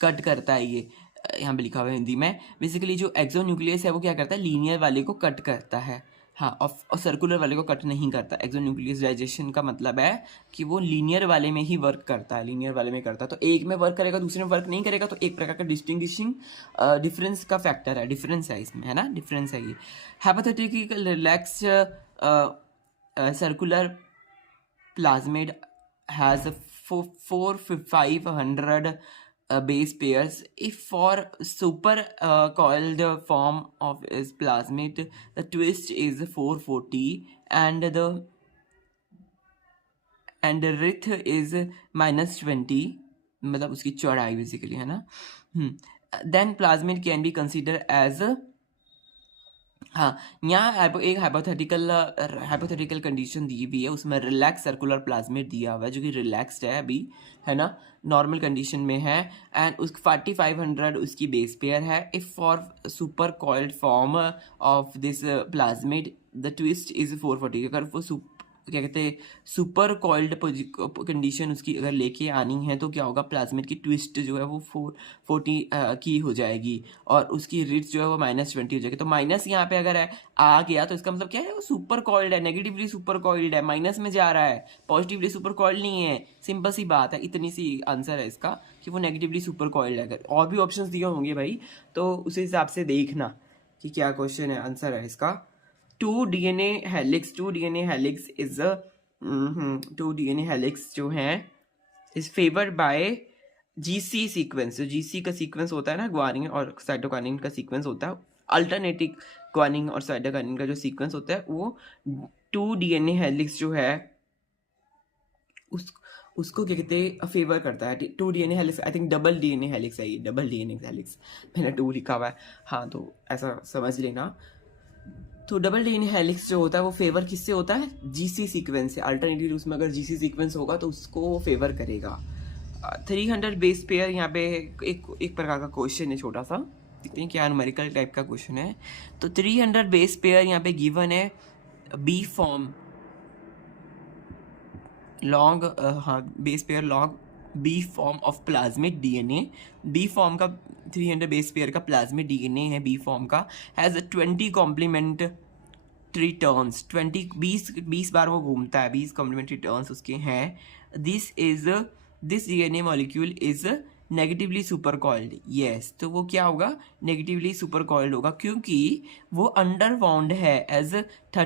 Cut करता है ये, यहाँ पे लिखा हुआ है हिंदी में। बेसिकली जो एक्सोन्यूक्लियस है वो क्या करता है, लीनियर वाले को कट करता है, हाँ, और सर्कुलर वाले को कट नहीं करता। एक्सोन्यूक्लियराइजेशन का मतलब है कि वो लीनियर वाले में ही वर्क करता है, लीनियर वाले में करता है। तो एक में वर्क करेगा, दूसरे में वर्क नहीं करेगा, तो एक प्रकार का डिस्टिंग्विशिंग डिफरेंस का फैक्टर है, डिफरेंस है इसमें, है ना, डिफरेंस है ये। Hypothetical relax circular plasmid has 500 base pairs. If for super coiled form of is plasmid, the twist is 440 and the width is -20, मतलब उसकी चौड़ाई बेसिकली, है ना। Then plasmid can be consider as, हाँ, यहाँ एक हाइपोथेटिकल कंडीशन दी हुई है, उसमें रिलैक्स सर्कुलर प्लाज्मिड दिया हुआ है जो कि रिलैक्स्ड है अभी, है ना, नॉर्मल कंडीशन में है। एंड उस 4500 उसकी बेस पेयर है। If for super coiled form of this plasmid the twist is 440, अगर वो क्या कहते हैं सुपर कॉइल्ड कंडीशन उसकी अगर लेके आनी है तो क्या होगा, प्लाज्मिड की ट्विस्ट जो है वो 440 की हो जाएगी और उसकी रिट्स जो है वो -20 हो जाएगी। तो माइनस यहाँ पे अगर आ गया तो इसका मतलब क्या है, वो सुपर कॉइल्ड है, नेगेटिवली सुपर कॉइल्ड है, माइनस में जा रहा है, पॉजिटिवली सुपर कॉइल्ड नहीं है। सिंपल सी बात है, इतनी सी आंसर है इसका कि वो नेगेटिवली सुपर कॉइल्ड है। अगर और भी ऑप्शन दिए होंगे भाई तो उस हिसाब से देखना कि क्या क्वेश्चन है, आंसर है इसका। 2 DNA helix is 2 DNA helix जो है is favoured by GC sequence. जो GC का सीक्वेंस होता है ना, ग्वानिन और साइटोकाइनिन का सीक्वेंस होता है, अल्टरनेटिव ग्वानिन और साइटोकाइनिन का जो सीक्वेंस होता है वो 2 DNA हेलिक्स जो है उसको क्या कहते हैं, फेवर करता है। 2 DNA helix, I think double DNA helix है ये, डबल DNA हेलिक्स, मैंने 2 लिखा हुआ है, हाँ, तो ऐसा समझ लेना। तो डबल DNA हेलिक्स जो होता है वो फेवर किससे होता है, GC सीक्वेंस से। अल्टरनेटिव उसमें अगर GC सीक्वेंस होगा तो उसको वो फेवर करेगा। 300 बेस पेयर, यहाँ पे एक प्रकार का क्वेश्चन है छोटा सा, देखते हैं क्या न्यूमेरिकल टाइप का क्वेश्चन है। तो 300 बेस पेयर यहाँ पे गिवन है, बी फॉर्म लॉन्ग, हाँ, base pair long B form of plasmid DNA। B form का 300 बेस पेयर का प्लाज्मिड DNA है, बी फॉर्म का, हैज़ 20 कॉम्प्लीमेंट्री टर्न्स, 20 बार वो घूमता है, 20 कॉम्प्लीमेंट्री टर्न्स उसके हैं। This DNA molecule is negatively super coiled, yes, तो वो क्या होगा, नेगेटिवली सुपर कॉइल्ड होगा क्योंकि वो अंडर बाउंड है एज 30